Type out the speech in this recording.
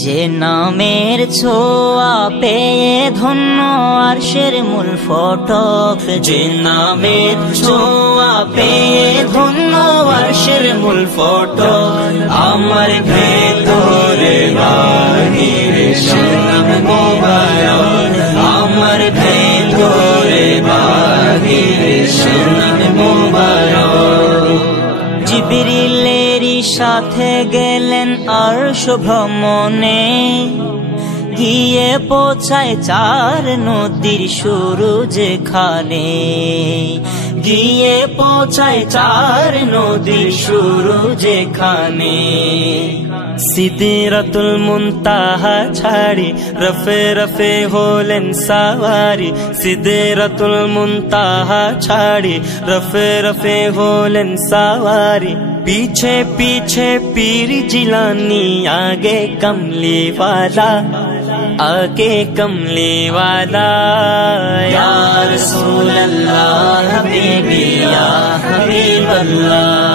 যে নামের ছোঁয়া পেয়ে ধন্য আরশের মূল ফটক, যে নামের ছোঁয়া পেয়ে ধন্য আরশের মূল ফটক, আমার ভেতরে বাহিরে সুনাম মোবারক, আমার ভেতরে বাহিরে সুনাম মোবারক। জিবরিলেরই সাথে গেলেন আরশ ভ্রমণে, গিয়ে পৌঁছায় চার নদীর শুরু যেখানে, গিয়ে পৌঁছায় চার নদীর শুরু যেখানে। সিদরাতুল মুনতাহা ছাড়ি রফে রফে হলেন সাওয়ারি, সিদরাতুল মুনতাহা ছাড়ি রফে রফে হলেন সাওয়ারি। पीछे पीछे पीर जिलानी, आगे कमली वाला, आगे कमली वाला। या रसूल अल्लाह हबीबी या हबीब अल्लाह,